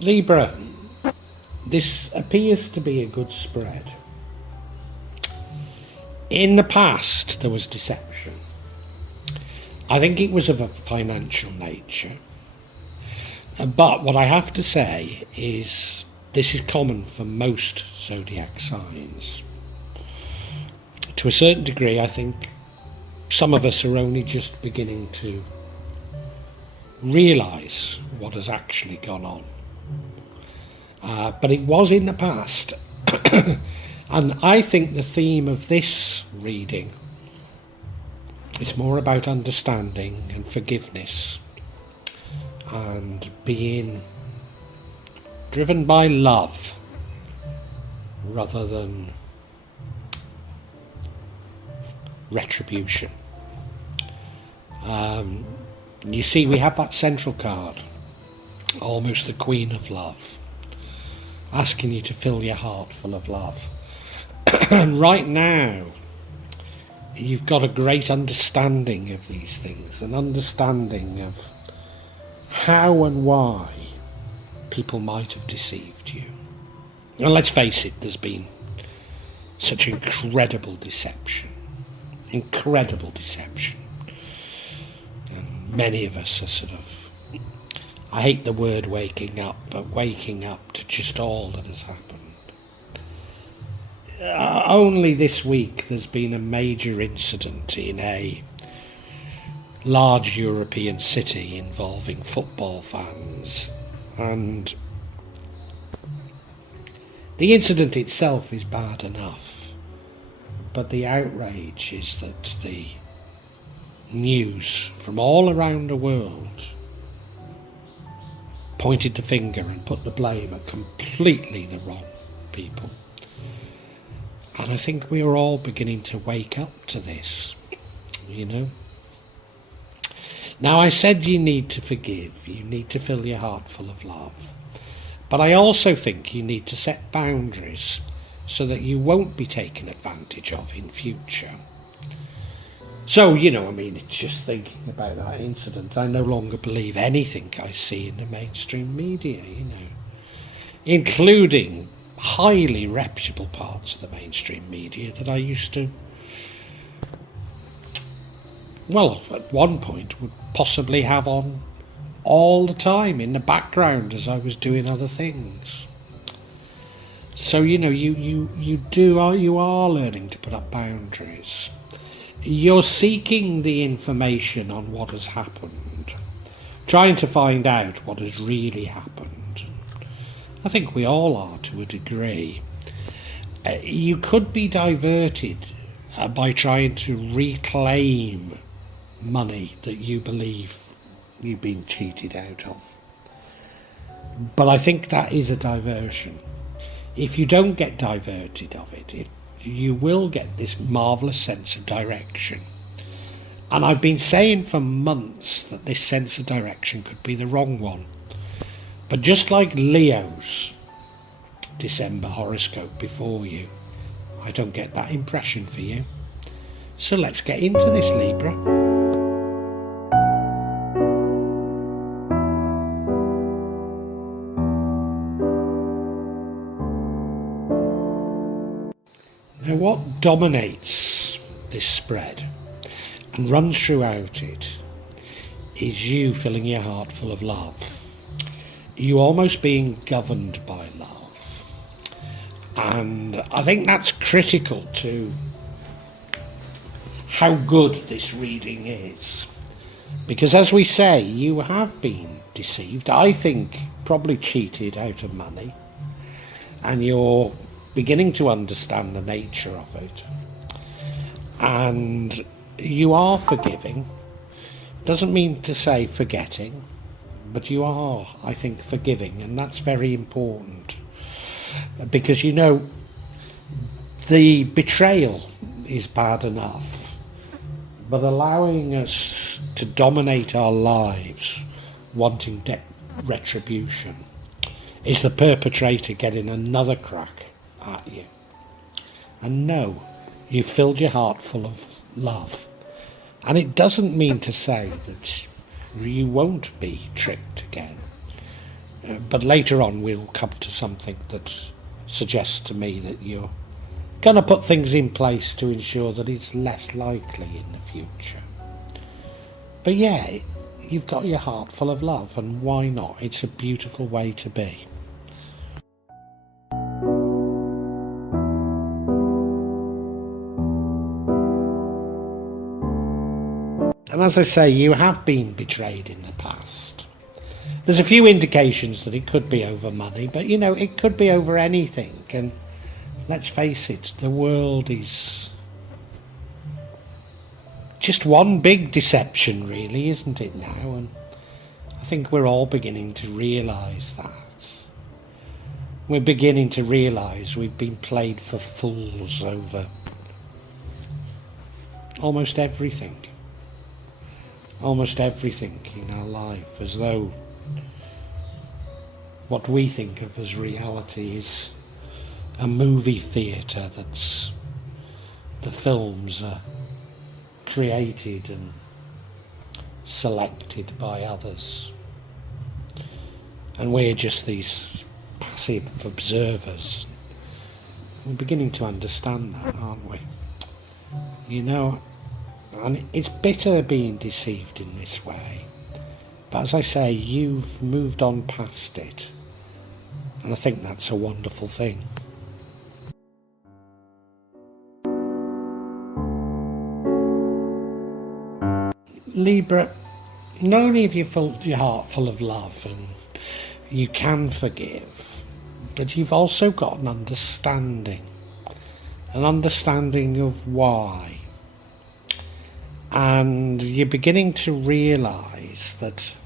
Libra, this appears to be a good spread. In the past, there was deception. I think it was of a financial nature. But what I have to say is this is common for most zodiac signs. To a certain degree, I think some of us are only just beginning to realise what has actually gone on. But it was in the past. And I think the theme of this reading is more about understanding and forgiveness and being driven by love rather than retribution. You see, we have that central card, almost the Queen of Love, asking you to fill your heart full of love. And right now, you've got a great understanding of these things, an understanding of how and why people might have deceived you. And let's face it, there's been such incredible deception. And many of us are sort of, I hate the word waking up, but waking up to just all that has happened. Only this week there's been a major incident in a large European city involving football fans, and the incident itself is bad enough, but the outrage is that the news from all around the world pointed the finger and put the blame at completely the wrong people. And I think we are all beginning to wake up to this, you know. Now, I said you need to forgive, you need to fill your heart full of love. But I also think you need to set boundaries so that you won't be taken advantage of in future. So, it's just thinking about that incident. I no longer believe anything I see in the mainstream media, including highly reputable parts of the mainstream media that I used to, at one point would possibly have on all the time in the background as I was doing other things. So, you are learning to put up boundaries. You're seeking the information on what has happened, trying to find out what has really happened. I think we all are to a degree. You could be diverted by trying to reclaim money that you believe you've been cheated out of. But I think that is a diversion. If you don't get diverted of it, you will get this marvellous sense of direction. And I've been saying for months that this sense of direction could be the wrong one. But just like Leo's December horoscope before you, I don't get that impression for you. So let's get into this, Libra. Now, what dominates this spread and runs throughout it is you filling your heart full of love. You almost being governed by love. And I think that's critical to how good this reading is. Because as we say, you have been deceived. I think probably cheated out of money. And you're beginning to understand the nature of it. And you are forgiving. Doesn't mean to say forgetting. But you are, I think, forgiving, and that's very important. Because, the betrayal is bad enough, but allowing us to dominate our lives, wanting retribution, is the perpetrator getting another crack at you. And no, you've filled your heart full of love. And it doesn't mean to say that you won't be tricked again. But later on we'll come to something that suggests to me that you're going to put things in place to ensure that it's less likely in the future. But yeah, you've got your heart full of love, and why not? It's a beautiful way to be. And as I say, you have been betrayed in the past. There's a few indications that it could be over money, but you know, it could be over anything. And let's face it, the world is just one big deception, really, isn't it now? And I think we're all beginning to realise that. We're beginning to realise we've been played for fools over almost everything. Almost everything in our life, as though what we think of as reality is a movie theatre that's the films are created and selected by others, and we're just these passive observers. We're beginning to understand that, aren't we? You know, and it's bitter being deceived in this way, but as I say, you've moved on past it, and I think that's a wonderful thing. Libra, not only have you filled your heart full of love and you can forgive, but you've also got an understanding of why. And you're beginning to realise that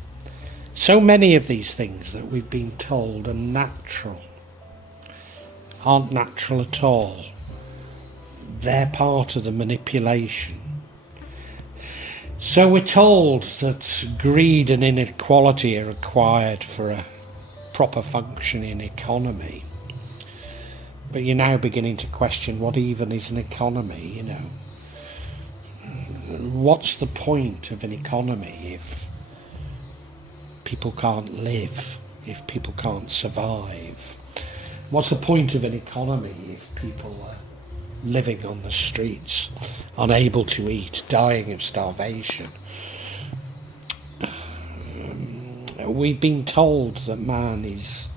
so many of these things that we've been told are natural aren't natural at all. They're part of the manipulation. So we're told that greed and inequality are required for a proper functioning economy. But you're now beginning to question what even is an economy, you know. What's the point of an economy if people can't live, if people can't survive? What's the point of an economy if people are living on the streets, unable to eat, dying of starvation? We've been told that man is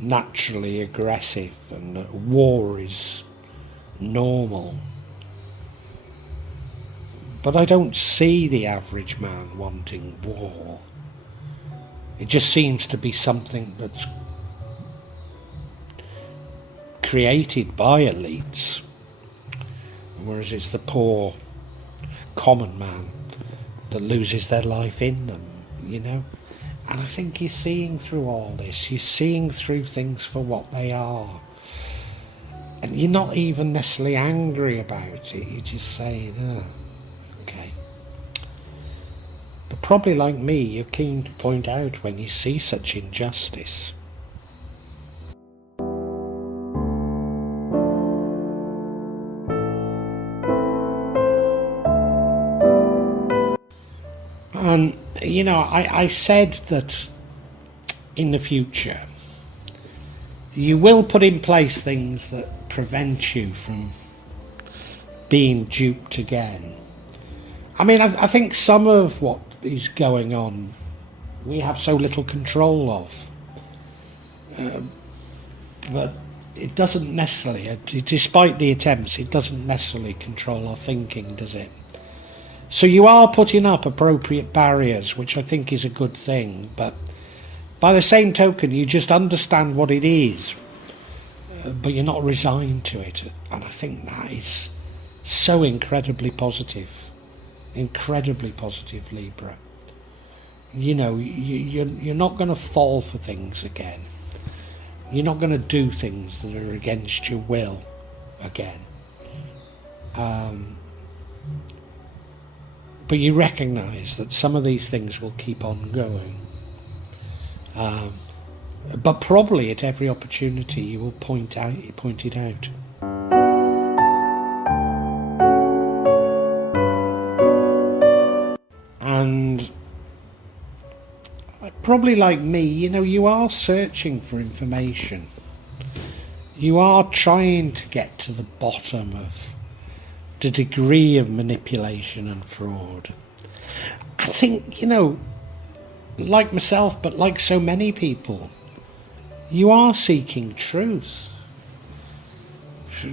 naturally aggressive and that war is normal. But I don't see the average man wanting war. It just seems to be something that's created by elites, whereas it's the poor common man that loses their life in them, you know. And I think you're seeing through all this, you're seeing through things for what they are, and you're not even necessarily angry about it. You're just saying, okay. But probably like me, you're keen to point out when you see such injustice. And, you know, I said that in the future, you will put in place things that prevent you from being duped again. I mean, I think some of what is going on, we have so little control of. But it doesn't necessarily, despite the attempts, it doesn't necessarily control our thinking, does it? So you are putting up appropriate barriers, which I think is a good thing, but by the same token, you just understand what it is, but you're not resigned to it. And I think that is so incredibly positive, Libra. You know, you're not going to fall for things again. You're not going to do things that are against your will again. But you recognise that some of these things will keep on going. But probably at every opportunity you will point it out. And probably like me, you are searching for information. You are trying to get to the bottom of the degree of manipulation and fraud. I think, like myself, but like so many people, you are seeking truth.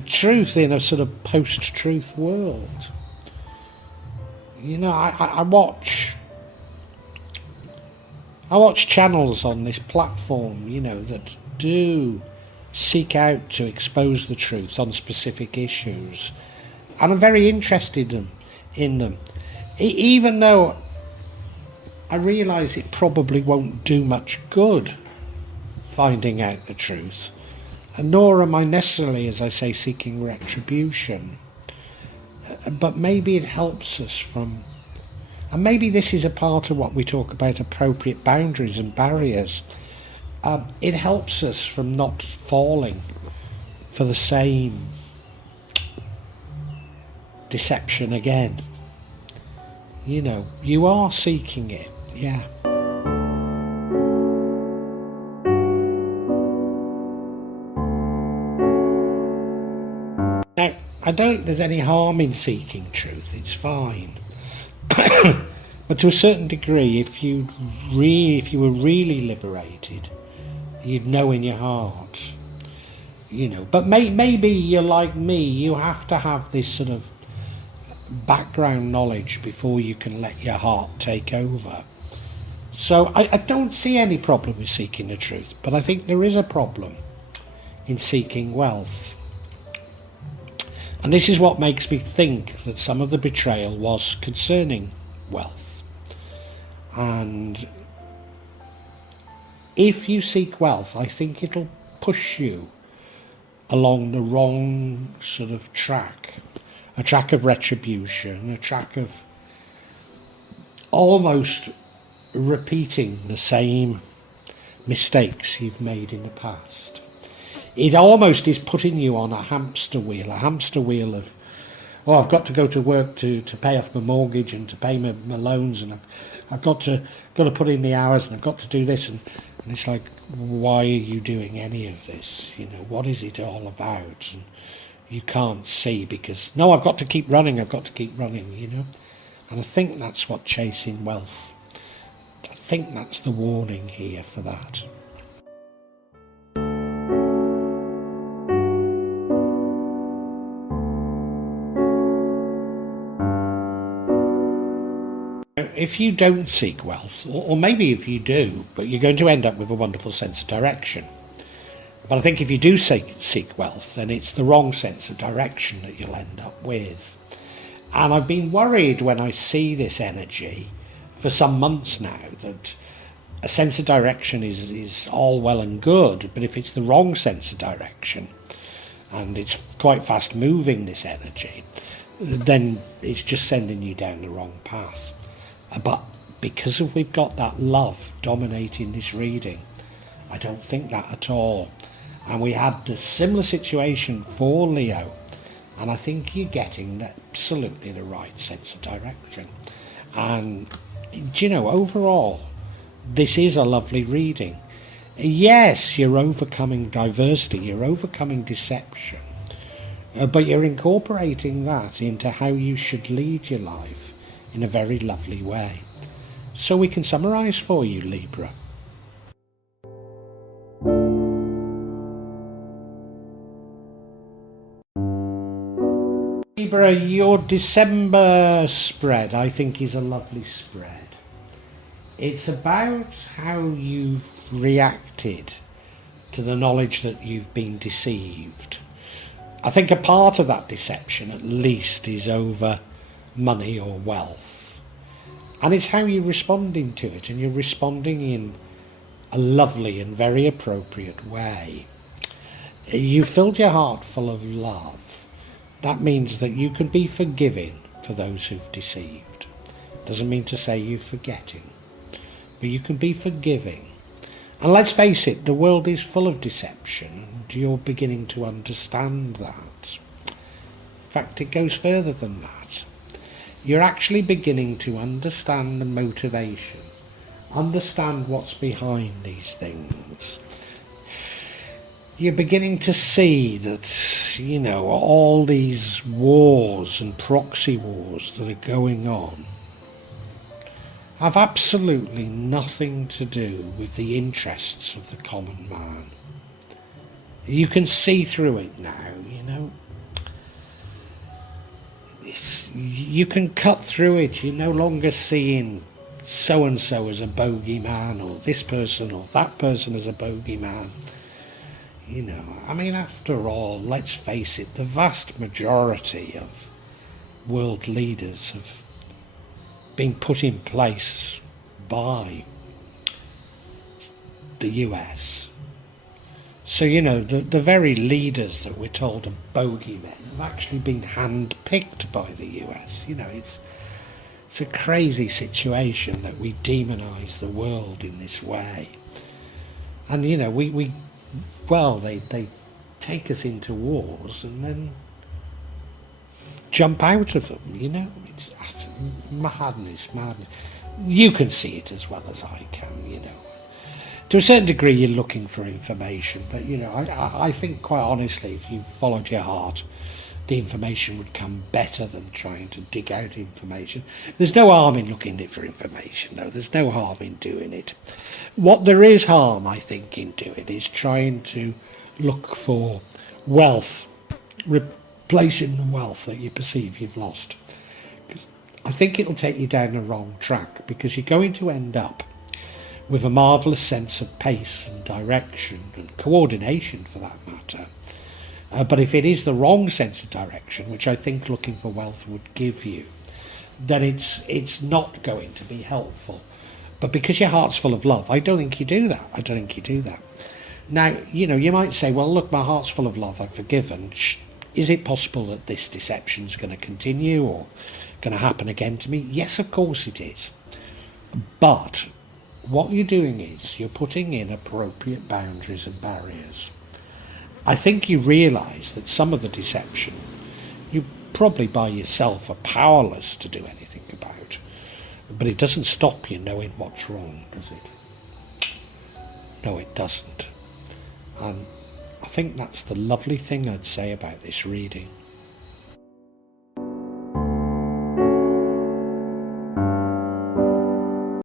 Truth in a sort of post-truth world. I watch channels on this platform, that do seek out to expose the truth on specific issues. And I'm very interested in them. Even though I realise it probably won't do much good finding out the truth. And nor am I necessarily, as I say, seeking retribution. But maybe it helps us from... And maybe this is a part of what we talk about, appropriate boundaries and barriers. It helps us from not falling for the same deception again. You are seeking it, yeah. Now, I don't think there's any harm in seeking truth, it's fine. But to a certain degree, if you were really liberated, you'd know in your heart, But maybe you're like me, you have to have this sort of background knowledge before you can let your heart take over. So I don't see any problem with seeking the truth, but I think there is a problem in seeking wealth. And this is what makes me think that some of the betrayal was concerning wealth. And if you seek wealth, I think it'll push you along the wrong sort of track. A track of retribution, a track of almost repeating the same mistakes you've made in the past. It almost is putting you on a hamster wheel of, I've got to go to work to pay off my mortgage and to pay my loans, and I've got to put in the hours, and I've got to do this, and it's like, why are you doing any of this? What is it all about? And you can't see because, no, I've got to keep running, And I think that's what chasing wealth, I think that's the warning here for that. If you don't seek wealth, or maybe if you do, but you're going to end up with a wonderful sense of direction. But I think if you do seek wealth, then it's the wrong sense of direction that you'll end up with. And I've been worried when I see this energy for some months now, that a sense of direction is all well and good, but if it's the wrong sense of direction, and it's quite fast moving, this energy, then it's just sending you down the wrong path. But because we've got that love dominating this reading, I don't think that at all. And we had a similar situation for Leo, and I think you're getting absolutely the right sense of direction. And, overall, this is a lovely reading. Yes, you're overcoming diversity, you're overcoming deception, but you're incorporating that into how you should lead your life in a very lovely way. So we can summarise for you, Libra. Libra, your December spread, I think, is a lovely spread. It's about how you've reacted to the knowledge that you've been deceived. I think a part of that deception, at least, is over money or wealth. And it's how you're responding to it, and you're responding in a lovely and very appropriate way. You filled your heart full of love. That means that you can be forgiving for those who've deceived. Doesn't mean to say you're forgetting, but you can be forgiving. And let's face it, the world is full of deception, and you're beginning to understand that. In fact, it goes further than that. You're actually beginning to understand the motivation understand what's behind these things, you're beginning to see that, all these wars and proxy wars that are going on have absolutely nothing to do with the interests of the common man. You can see through it now, you can cut through it. You're no longer seeing so-and-so as a bogeyman, or this person or that person as a bogeyman. After all, let's face it, the vast majority of world leaders have been put in place by the US. So, the very leaders that we're told are bogeymen have actually been hand-picked by the US. It's a crazy situation that we demonise the world in this way. And, they take us into wars and then jump out of them, It's madness. You can see it as well as I can, To a certain degree, you're looking for information, but, I think, quite honestly, if you followed your heart, the information would come better than trying to dig out information. There's no harm in looking for information, though. There's no harm in doing it. What there is harm, I think, in doing is trying to look for wealth, replacing the wealth that you perceive you've lost. I think it'll take you down the wrong track, because you're going to end up with a marvellous sense of pace and direction and coordination, for that matter. But if it is the wrong sense of direction, which I think looking for wealth would give you, then it's not going to be helpful. But because your heart's full of love, I don't think you do that. Now, you might say, well, look, my heart's full of love, I've forgiven. Is it possible that this deception's going to continue or going to happen again to me? Yes, of course it is. But what you're doing is you're putting in appropriate boundaries and barriers. I think you realise that some of the deception you probably by yourself are powerless to do anything about. But it doesn't stop you knowing what's wrong, does it? No, it doesn't. And I think that's the lovely thing I'd say about this reading.